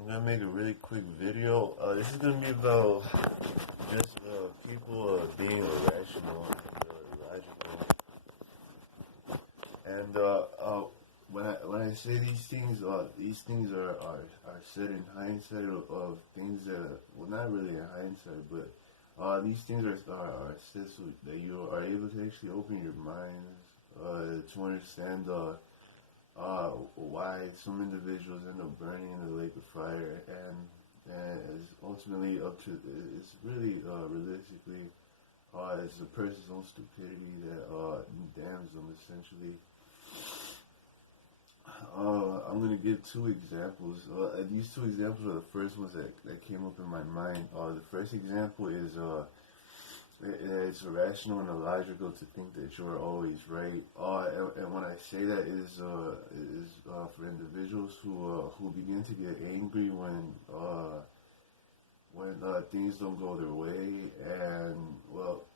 I'm gonna make a really quick video. This is gonna be about just people being irrational and illogical. And when I say these things are said in hindsight of things that, well, not really in hindsight, but these things are said so that you are able to actually open your minds to understand why some individuals end up burning in the lake of fire, and it's ultimately up to, it's really realistically it's the person's own stupidity that damns them, essentially. I'm going to give two examples. These two examples are the first ones that came up in my mind. The first example is it's irrational and illogical to think that you're always right. And when I say that is for individuals who begin to get angry when things don't go their way, and well,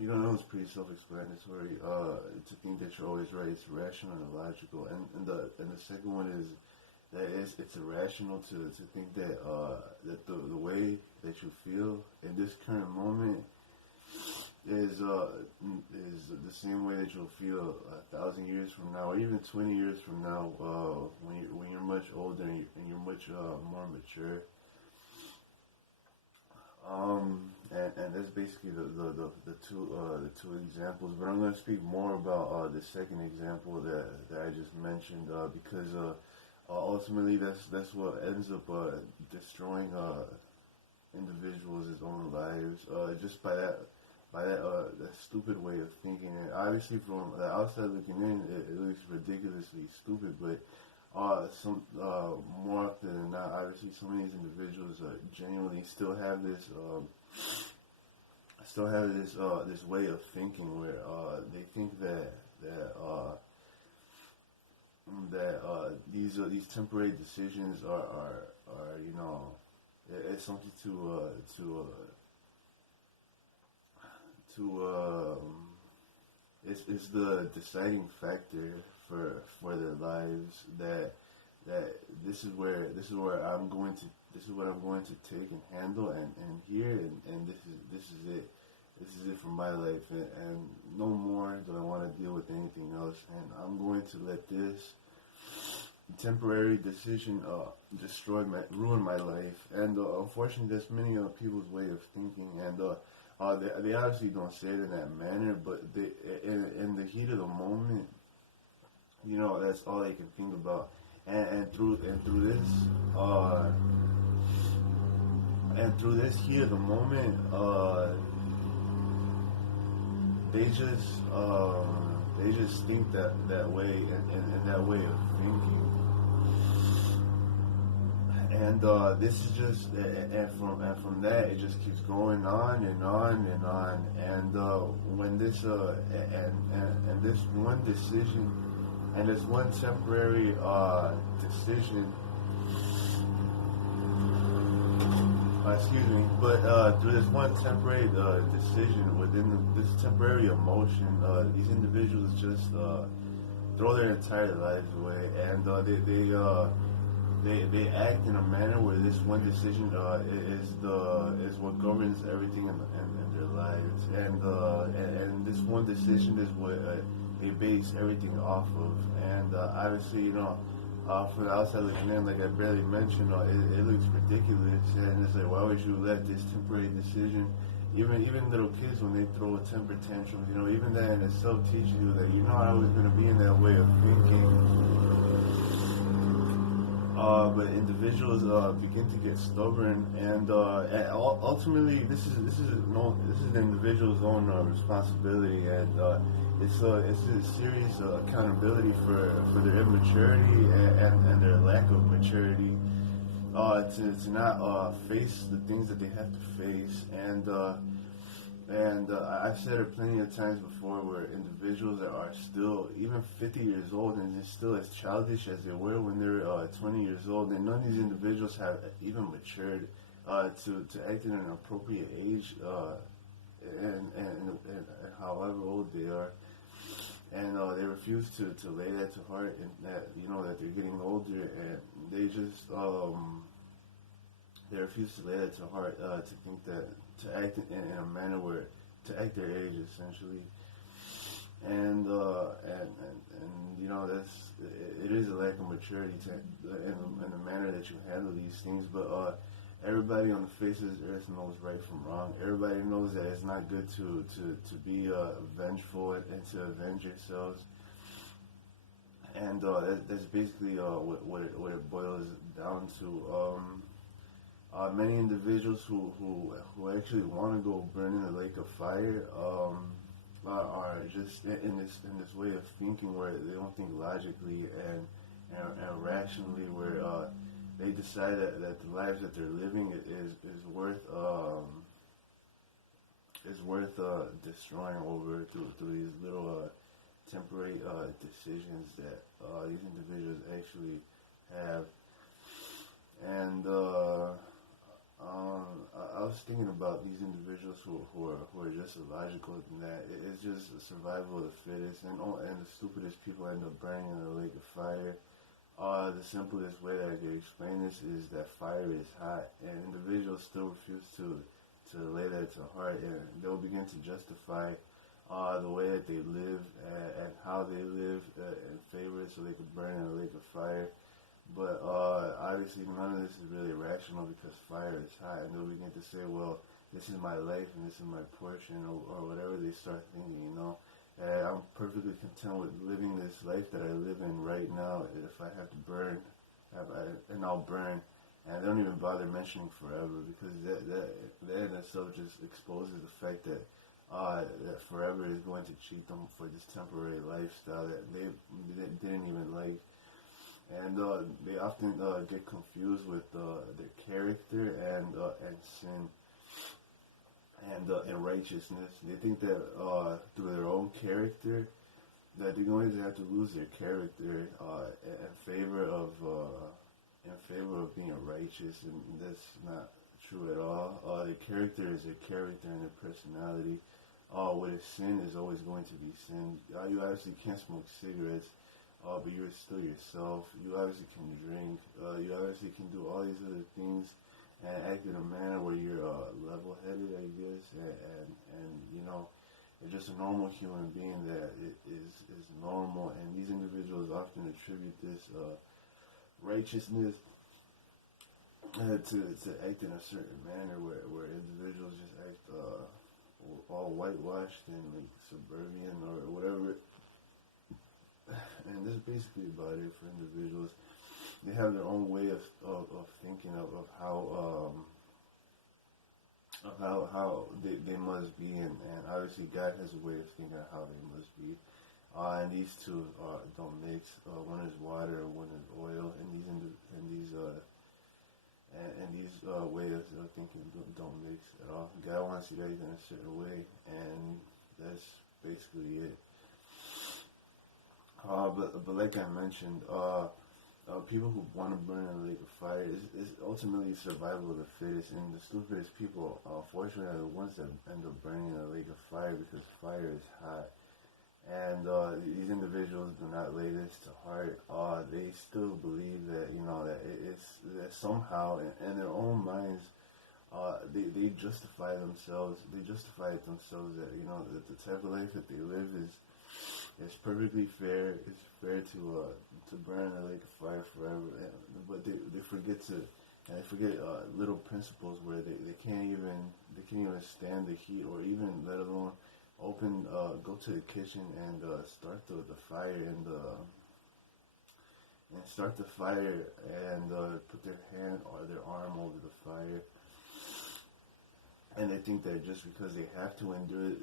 know, it's pretty self-explanatory. To think that you're always right, it's irrational and illogical. And the second one is that it's irrational to think that that the way that you feel in this current moment is the same way that you'll feel 1,000 years from now, or even 20 years from now, when you're much older and you're much more mature. And that's basically the two examples. But I'm going to speak more about the second example that I just mentioned, because ultimately that's what ends up destroying individuals' own lives, just by that stupid way of thinking. And obviously, from the outside looking in, it looks ridiculously stupid, but more often than not, obviously, some of these individuals genuinely still have this this way of thinking where they think that these temporary decisions are it's something it's the deciding factor for their lives, that this is what I'm going to take and handle and here, and this is it for my life, and no more do I want to deal with anything else, and I'm going to let this temporary decision ruin my life. And unfortunately, that's many people's way of thinking, and they obviously don't say it in that manner, but in the heat of the moment, that's all they can think about. And through this heat of the moment, they just think that way, and that way of thinking. And this is just, and from that, it just keeps going on and on and on. And when this and this one decision, and this one temporary decision, through this one temporary decision, within this temporary emotion, these individuals just throw their entire lives away, and they act in a manner where this one decision is what governs everything in their lives, and this one decision is what they base everything off of. And obviously, from the outside looking in, like I barely mentioned, it looks ridiculous, and it's like, why would you let this temporary decision, even little kids, when they throw a temper tantrum, even that in itself teaches you that you're not always going to be in that way of thinking. But individuals begin to get stubborn, and ultimately, this is the individual's own responsibility, and it's a serious accountability for their immaturity and their lack of maturity, to not face the things that they have to face. And I've said it plenty of times before, where individuals that are still even 50 years old and they're still as childish as they were when they were 20 years old, and none of these individuals have even matured to act in an appropriate age, and however old they are. And they refuse to lay that to heart, and that that they're getting older, and they just they refuse to lay that to heart, to think that, to act in a manner where, to act their age essentially. And you know, it is a lack of maturity to in the manner that you handle these things. But everybody on the face of this earth knows right from wrong. Everybody knows that it's not good to be vengeful and to avenge yourselves. And that's basically what it boils down to. Many individuals who actually want to go burn in the lake of fire are just in this way of thinking where they don't think logically and rationally, where they decide that the lives that they're living is worth destroying over through these little temporary decisions that these individuals actually have. And I was thinking about these individuals who are just illogical in that it's just a survival of the fittest, and the stupidest people end up burning in a lake of fire. The simplest way that I can explain this is that fire is hot, and individuals still refuse to lay that to heart, and they'll begin to justify the way that they live and how they live in favor so they could burn in a lake of fire. But obviously none of this is really rational because fire is hot, and they'll begin to say, well, this is my life and this is my portion, or whatever they start thinking, you know. And I'm perfectly content with living this life that I live in right now. If I have to burn, and I'll burn. And they don't even bother mentioning forever, because that in itself just exposes the fact that that forever is going to cheat them for this temporary lifestyle that they didn't even like. And they often get confused with their character and sin and righteousness. They think that through their own character that they're going to have to lose their character in favor of being righteous, and that's not true at all. Their character is their character and their personality. What is sin is always going to be sin. You obviously can't smoke cigarettes, but you're still yourself. You obviously can drink. You obviously can do all these other things and act in a manner where you're level-headed, I guess, and you know, you're just a normal human being that is normal. And these individuals often attribute this righteousness to act in a certain manner where individuals just act all whitewashed and like suburban or whatever. And that's basically about it for individuals. They have their own way of thinking of how they must be, and obviously God has a way of thinking of how they must be. And these two don't mix. One is water, and one is oil, and these ways of thinking don't mix at all. God wants you to act in a certain way, and that's basically it. But like I mentioned, people who want to burn in a lake of fire is ultimately survival of the fittest, and the stupidest people, unfortunately, are the ones that end up burning in a lake of fire because fire is hot. And these individuals do not lay this to heart. They still believe that, you know, that somehow in their own minds, they justify themselves. They justify it themselves that, you know, that the type of life that they live is perfectly fair. It's fair to burn in a lake of fire forever. But they forget little principles where they can't even stand the heat, or even let alone go to the kitchen and start the fire and start the fire and put their hand or their arm over the fire. And they think that just because they have to endure it,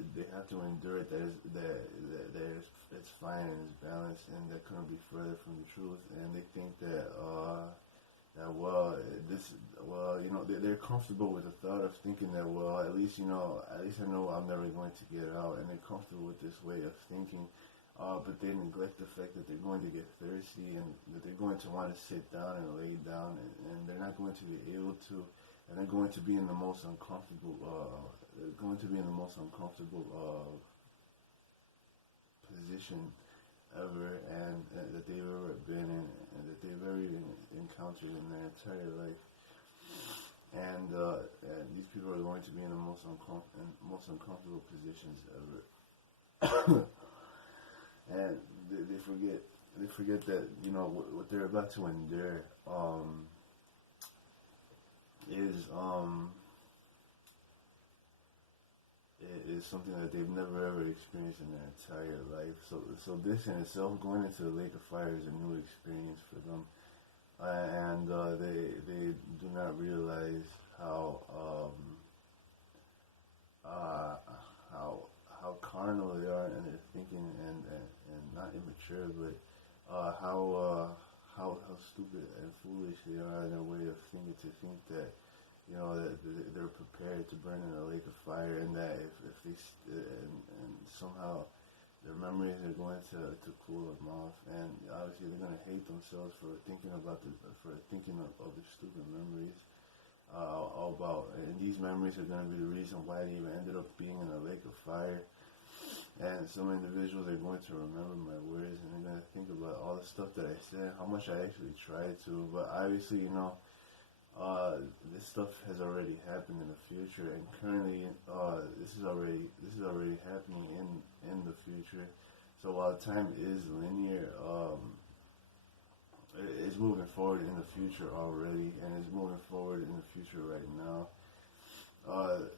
it's fine and it's balanced, and that couldn't be further from the truth. And they think that you know, they're comfortable with the thought of thinking that, well, at least I know I'm never going to get out, and they're comfortable with this way of thinking. But they neglect the fact that they're going to get thirsty, and that they're going to want to sit down and lay down, and they're not going to be able to. And they're going to be in the most uncomfortable, position ever, and that they've ever been in, and that they've ever even encountered in their entire life. and these people are going to be in the most uncomfortable positions ever. And they forget that, you know, what they're about to endure is is something that they've never ever experienced in their entire life. So this in itself, going into the lake of fire, is a new experience for them, and they do not realize uh, how carnal they are in their thinking, and not immature, but how stupid and foolish they are in their way of thinking, to think that, you know, that they're prepared to burn in a lake of fire, and that if they and somehow their memories are going to cool them off, and obviously they're going to hate themselves for thinking of their stupid memories. And these memories are going to be the reason why they even ended up being in a lake of fire. And some individuals are going to remember my words, and they're going to think about all the stuff that I said, how much I actually tried to. But obviously, you know, this stuff has already happened in the future, and currently, this is already happening in the future. So while time is linear, it's moving forward in the future already, and it's moving forward in the future right now.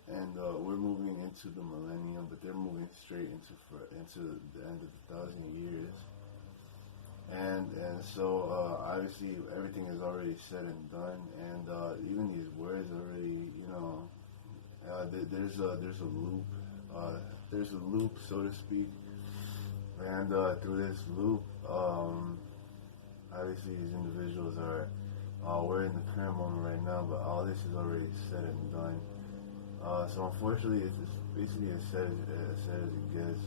And we're moving into the millennium, but they're moving straight into the end of the 1,000 years. And so obviously everything is already said and done, and even these words already, you know, there's a loop, so to speak, and through this loop, obviously these individuals are, we're in the current moment right now, but all this is already said and done. So unfortunately, it's basically as sad as it gets.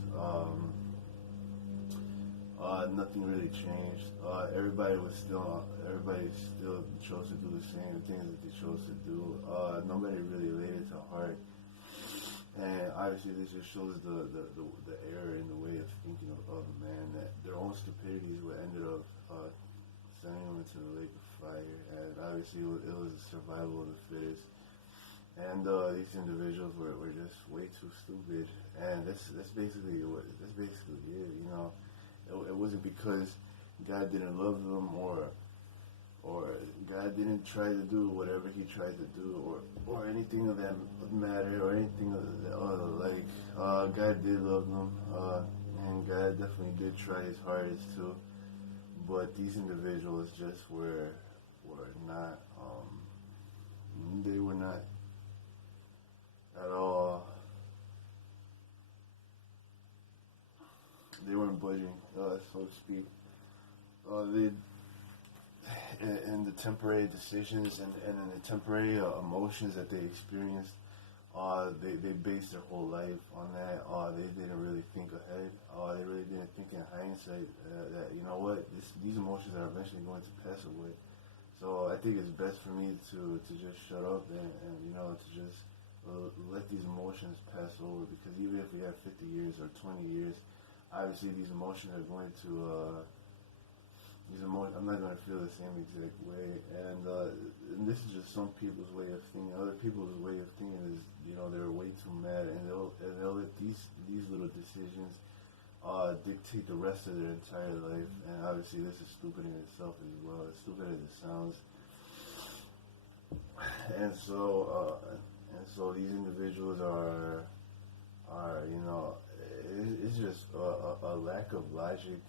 Nothing really changed. Everybody still chose to do the same things that they chose to do. Nobody really laid it to heart. And obviously this just shows the error in the way of thinking of man, that their own stupidity is what ended up sending them into the lake of fire. And obviously it was the survival of the fittest. And these individuals were just way too stupid. And that's basically it, you know. It wasn't because God didn't love them, or God didn't try to do whatever He tried to do, or anything of that matter, or anything of the other like. God did love them, and God definitely did try His hardest too. But these individuals just were not. They were not at all. They weren't budging, so to speak. And the temporary decisions and the temporary emotions that they experienced, they based their whole life on that. They didn't really think ahead. They really didn't think in hindsight that, you know what, these emotions are eventually going to pass away. So I think it's best for me to just shut up and you know, to just let these emotions pass over, because even if we have 50 years or 20 years, obviously these emotions are going to, I'm not going to feel the same exact way, and this is just some people's way of thinking. Other people's way of thinking is, you know, they're way too mad, and they'll let these little decisions dictate the rest of their entire life. And obviously this is stupid in itself as well, as stupid as it sounds. And so these individuals are you know, it's just a lack of logic